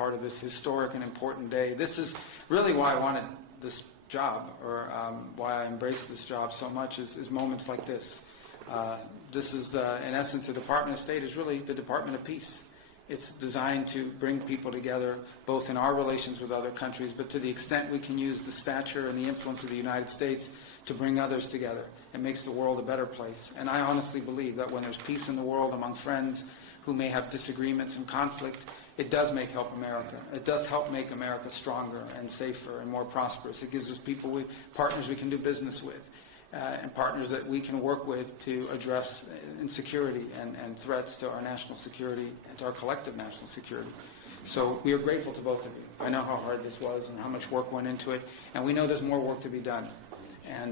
part of this historic and important day. This is really why I wanted this job, or why I embraced this job so much, is moments like this. This is, in essence, the Department of State is really the Department of Peace. It's designed to bring people together, both in our relations with other countries, but to the extent we can use the stature and the influence of the United States to bring others together. It makes the world a better place. And I honestly believe that when there's peace in the world among friends who may have disagreements and conflict, it does help America. It does help make America stronger and safer and more prosperous. It gives us partners we can do business with. And partners that we can work with to address insecurity and threats to our national security and to our collective national security. So we are grateful to both of you. I know how hard this was and how much work went into it, and we know there's more work to be done.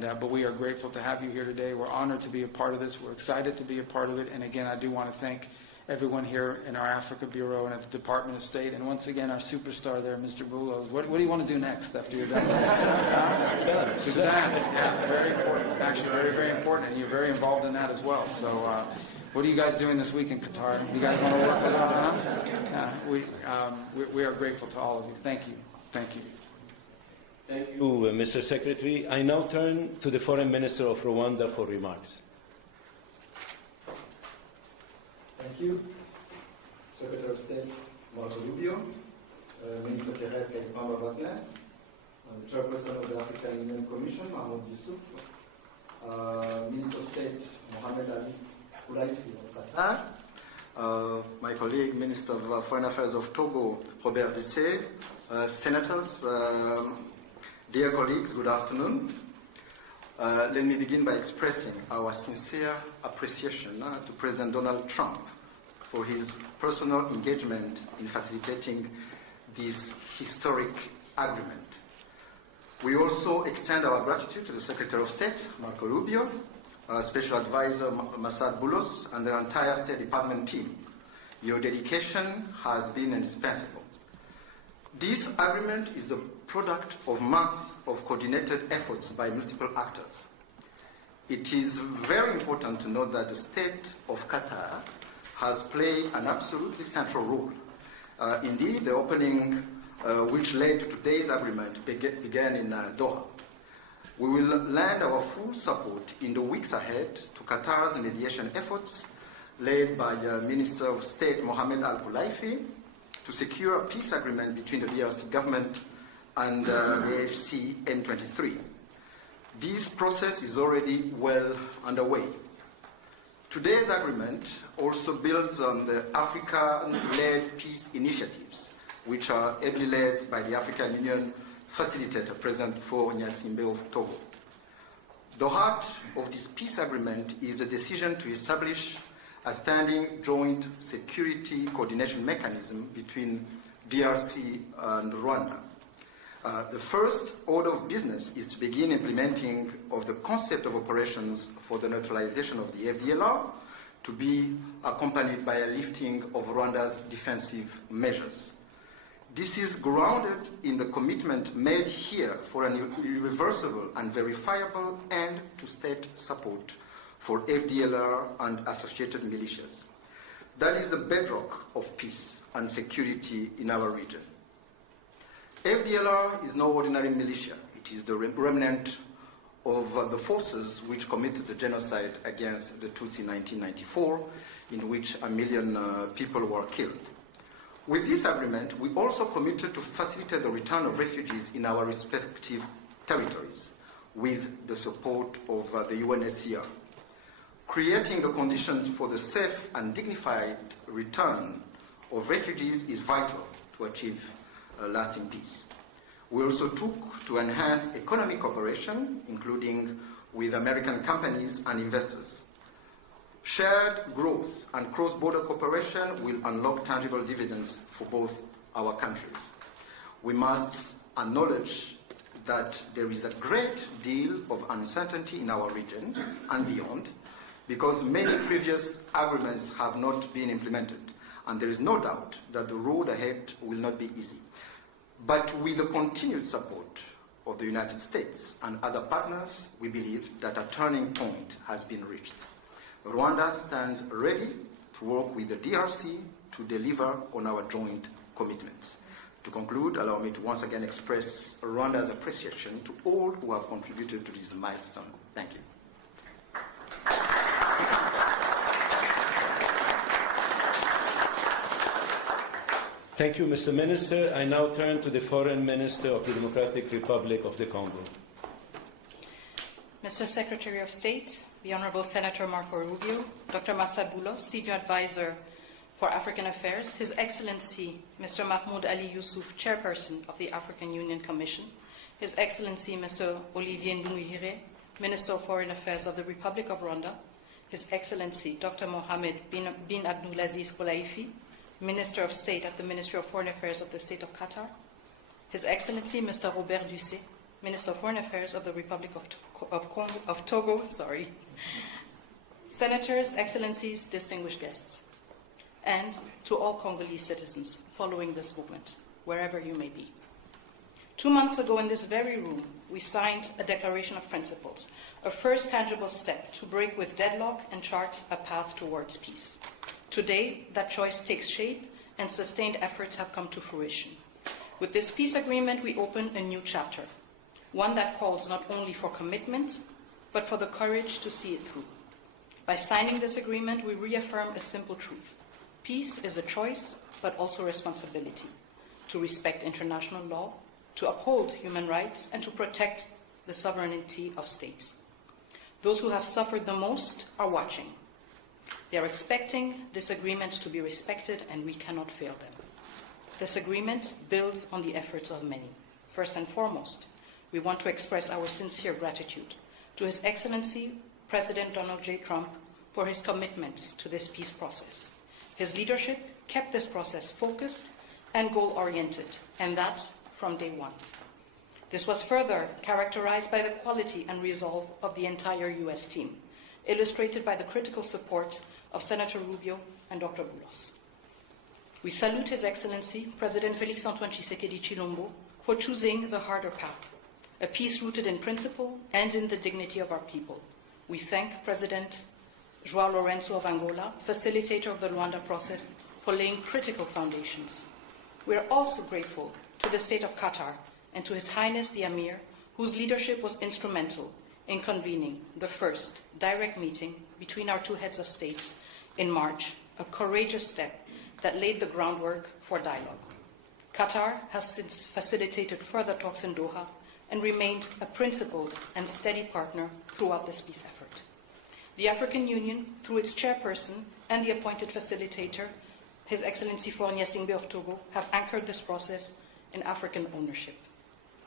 But we are grateful to have you here today. We're honored to be a part of this. We're excited to be a part of it. And again, I do want to thank everyone here in our Africa Bureau and at the Department of State. And once again, our superstar there, Mr. Bulos. What do you want to do next after you're done with this? Sudan. Yeah, very important. Actually, very, very important. And you're very involved in that as well. So what are you guys doing this week in Qatar? You guys want to work with us? We are grateful to all of you. Thank you. Thank you. Thank you, Mr. Secretary. I now turn to the Foreign Minister of Rwanda for remarks. Thank you. Secretary of State Marco Rubio, Minister Thérèse Kayikwamba Wagner, the Chairperson of the African Union Commission, Mahmoud Yusuf, Minister of State Mohamed Ali Ulaifi of Qatar, my colleague, Minister of Foreign Affairs of Togo, Robert Dussé, Senators, dear colleagues, good afternoon. Let me begin by expressing our sincere appreciation to President Donald Trump for his personal engagement in facilitating this historic agreement. We also extend our gratitude to the Secretary of State, Marco Rubio, our Special Advisor, Masad Boulos, and the entire State Department team. Your dedication has been indispensable. This agreement is the product of months of coordinated efforts by multiple actors. It is very important to note that the State of Qatar has played an absolutely central role. Indeed, the opening, which led to today's agreement, began in Doha. We will lend our full support in the weeks ahead to Qatar's mediation efforts, led by Minister of State Mohamed Al-Khulaifi, to secure a peace agreement between the DRC government and the AFC M23. This process is already well underway. Today's agreement also builds on the African-led peace initiatives, which are ably led by the African Union facilitator, President Faure Gnassingbé of Togo. The heart of this peace agreement is the decision to establish a standing joint security coordination mechanism between DRC and Rwanda. The first order of business is to begin implementing of the concept of operations for the neutralization of the FDLR, to be accompanied by a lifting of Rwanda's defensive measures. This is grounded in the commitment made here for an irreversible and verifiable end to state support for FDLR and associated militias. That is the bedrock of peace and security in our region. FDLR is no ordinary militia. It is the remnant of the forces which committed the genocide against the Tutsi in 1994, in which 1 million people were killed. With this agreement, we also committed to facilitate the return of refugees in our respective territories with the support of the UNHCR. Creating the conditions for the safe and dignified return of refugees is vital to achieve lasting peace. We also took to enhance economic cooperation, including with American companies and investors. Shared growth and cross-border cooperation will unlock tangible dividends for both our countries. We must acknowledge that there is a great deal of uncertainty in our region and beyond, because many previous agreements have not been implemented, and there is no doubt that the road ahead will not be easy. But with the continued support of the United States and other partners, we believe that a turning point has been reached. Rwanda stands ready to work with the DRC to deliver on our joint commitments. To conclude, allow me to once again express Rwanda's appreciation to all who have contributed to this milestone. Thank you. Thank you, Mr. Minister. I now turn to the Foreign Minister of the Democratic Republic of the Congo. Mr. Secretary of State, the Honorable Senator Marco Rubio, Dr. Masabulos, Senior Advisor for African Affairs, His Excellency Mr. Mahmoud Ali Yusuf, Chairperson of the African Union Commission, His Excellency Mr. Olivier Nduhungirehe, Minister of Foreign Affairs of the Republic of Rwanda, His Excellency Dr. Mohamed bin Abdulaziz Kolaifi, Minister of State at the Ministry of Foreign Affairs of the State of Qatar, His Excellency Mr. Robert Ducé, Minister of Foreign Affairs of the Republic of Togo, Senators, Excellencies, distinguished guests, and to all Congolese citizens following this movement, wherever you may be. 2 months ago in this very room, we signed a Declaration of Principles, a first tangible step to break with deadlock and chart a path towards peace. Today, that choice takes shape and sustained efforts have come to fruition. With this peace agreement, we open a new chapter, one that calls not only for commitment, but for the courage to see it through. By signing this agreement, we reaffirm a simple truth. Peace is a choice, but also a responsibility, to respect international law, to uphold human rights, and to protect the sovereignty of states. Those who have suffered the most are watching. They are expecting this agreement to be respected, and we cannot fail them. This agreement builds on the efforts of many. First and foremost, we want to express our sincere gratitude to His Excellency President Donald J. Trump for his commitment to this peace process. His leadership kept this process focused and goal-oriented, and that from day one. This was further characterized by the quality and resolve of the entire U.S. team, illustrated by the critical support of Senator Rubio and Dr. Boulos. We salute His Excellency President Félix-Antoine Tshisekedi Chilombo for choosing the harder path, a peace rooted in principle and in the dignity of our people. We thank President João Lourenço of Angola, facilitator of the Rwanda process, for laying critical foundations. We are also grateful to the State of Qatar and to His Highness the Emir, whose leadership was instrumental in convening the first direct meeting between our two heads of states in March, a courageous step that laid the groundwork for dialogue. Qatar has since facilitated further talks in Doha and remained a principled and steady partner throughout this peace effort. The African Union, through its chairperson and the appointed facilitator, His Excellency Faure Gnassingbé of Togo, have anchored this process in African ownership.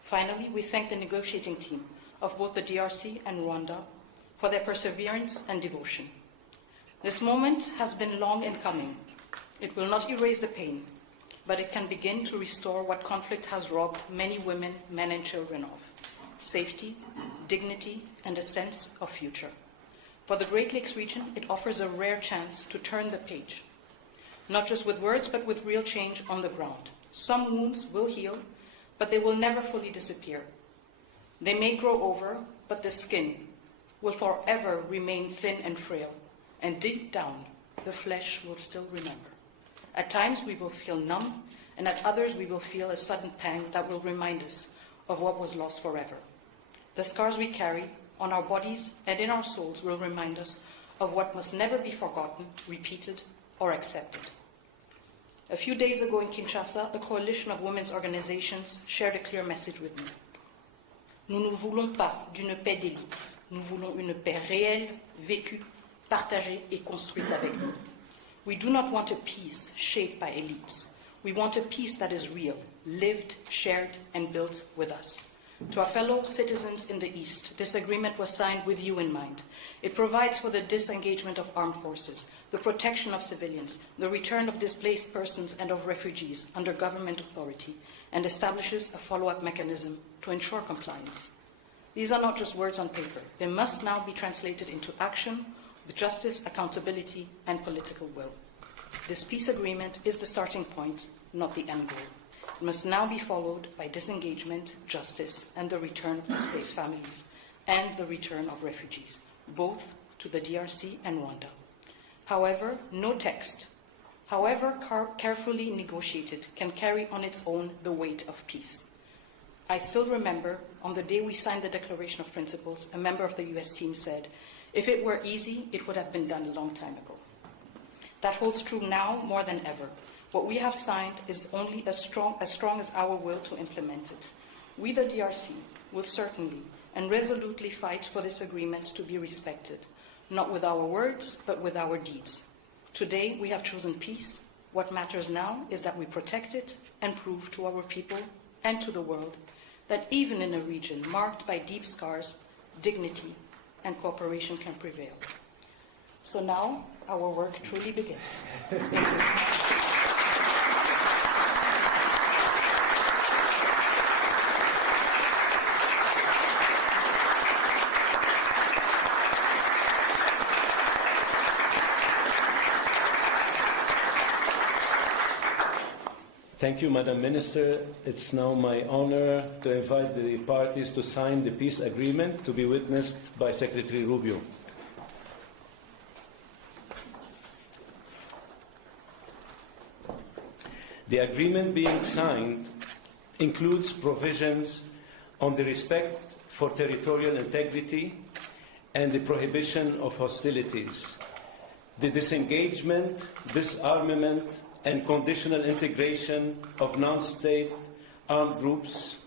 Finally, we thank the negotiating team of both the DRC and Rwanda for their perseverance and devotion. This moment has been long in coming. It will not erase the pain, but it can begin to restore what conflict has robbed many women, men, and children of: safety, dignity, and a sense of future. For the Great Lakes region, it offers a rare chance to turn the page, not just with words, but with real change on the ground. Some wounds will heal, but they will never fully disappear. They may grow over, but the skin will forever remain thin and frail, and deep down, the flesh will still remember. At times we will feel numb, and at others we will feel a sudden pang that will remind us of what was lost forever. The scars we carry on our bodies and in our souls will remind us of what must never be forgotten, repeated, or accepted. A few days ago in Kinshasa, a coalition of women's organizations shared a clear message with me. Nous ne voulons pas d'une paix d'élite. Nous voulons une paix réelle, vécue, partagée et construite avec nous. We do not want a peace shaped by elites. We want a peace that is real, lived, shared, and built with us. To our fellow citizens in the East, this agreement was signed with you in mind. It provides for the disengagement of armed forces, the protection of civilians, the return of displaced persons and of refugees under government authority, and establishes a follow-up mechanism to ensure compliance. These are not just words on paper. They must now be translated into action with justice, accountability, and political will. This peace agreement is the starting point, not the end goal. It must now be followed by disengagement, justice, and the return of displaced families, and the return of refugees, both to the DRC and Rwanda. However, no text, however carefully negotiated, can carry on its own the weight of peace. I still remember, on the day we signed the Declaration of Principles, a member of the US team said, "If it were easy, it would have been done a long time ago." That holds true now more than ever. What we have signed is only as strong as our will to implement it. We, the DRC, will certainly and resolutely fight for this agreement to be respected, not with our words, but with our deeds. Today, we have chosen peace. What matters now is that we protect it and prove to our people and to the world that even in a region marked by deep scars, dignity and cooperation can prevail. So now, our work truly begins. Thank you. Thank you, Madam Minister. It's now my honor to invite the parties to sign the peace agreement to be witnessed by Secretary Rubio. The agreement being signed includes provisions on the respect for territorial integrity and the prohibition of hostilities, the disengagement, disarmament, and conditional integration of non-state armed groups,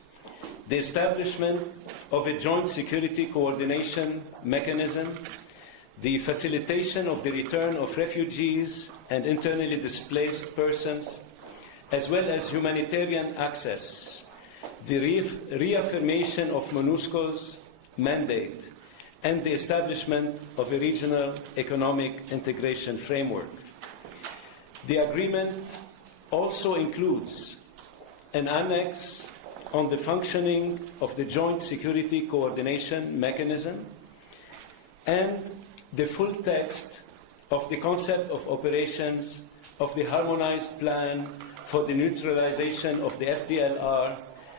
the establishment of a joint security coordination mechanism, the facilitation of the return of refugees and internally displaced persons, as well as humanitarian access, the reaffirmation of MONUSCO's mandate, and the establishment of a regional economic integration framework. The agreement also includes an annex on the functioning of the Joint Security Coordination Mechanism and the full text of the concept of operations of the Harmonized Plan for the Neutralization of the FDLR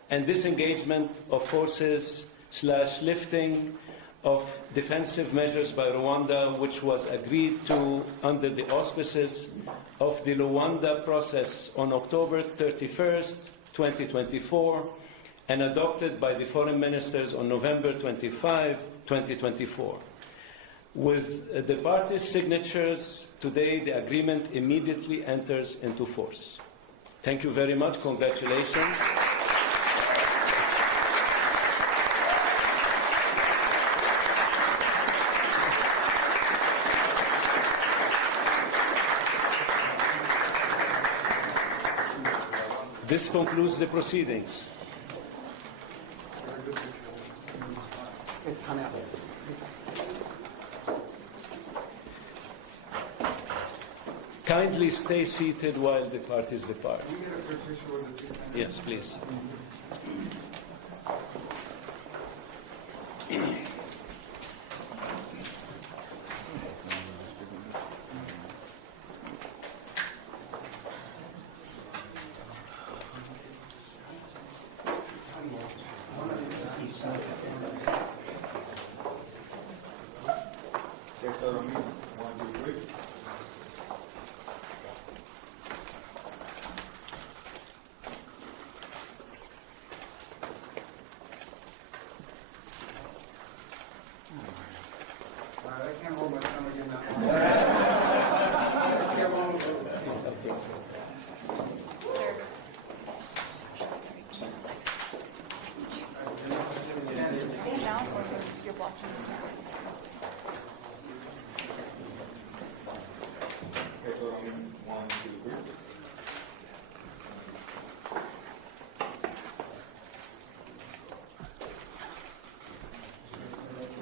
and disengagement of forces / lifting of defensive measures by Rwanda, which was agreed to under the auspices of the Luanda process on October 31st, 2024, and adopted by the foreign ministers on November 25, 2024. With the parties' signatures today, the agreement immediately enters into force. Thank you very much. Congratulations. This concludes the proceedings. Kindly stay seated while the parties depart. Yes, please.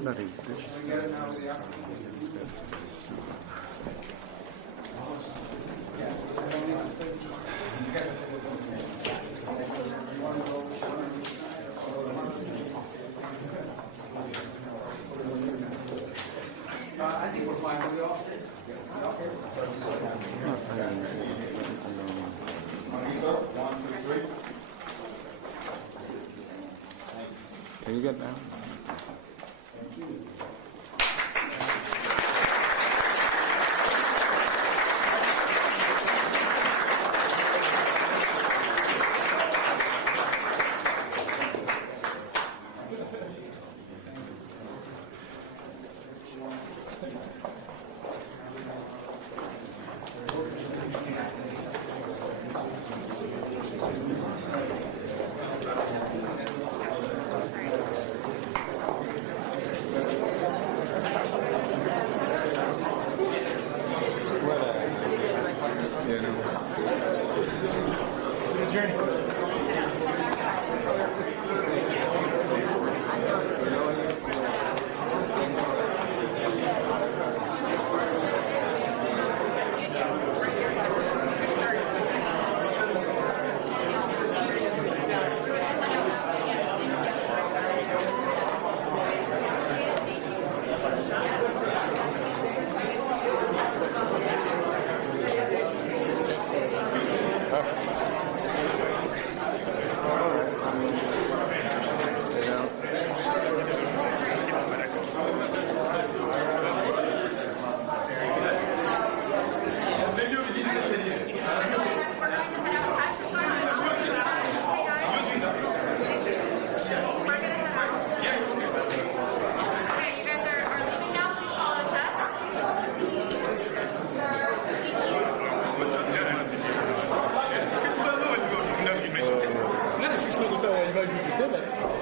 Nothing. I think we're fine. Are we off? Can you get down?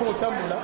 kutambula.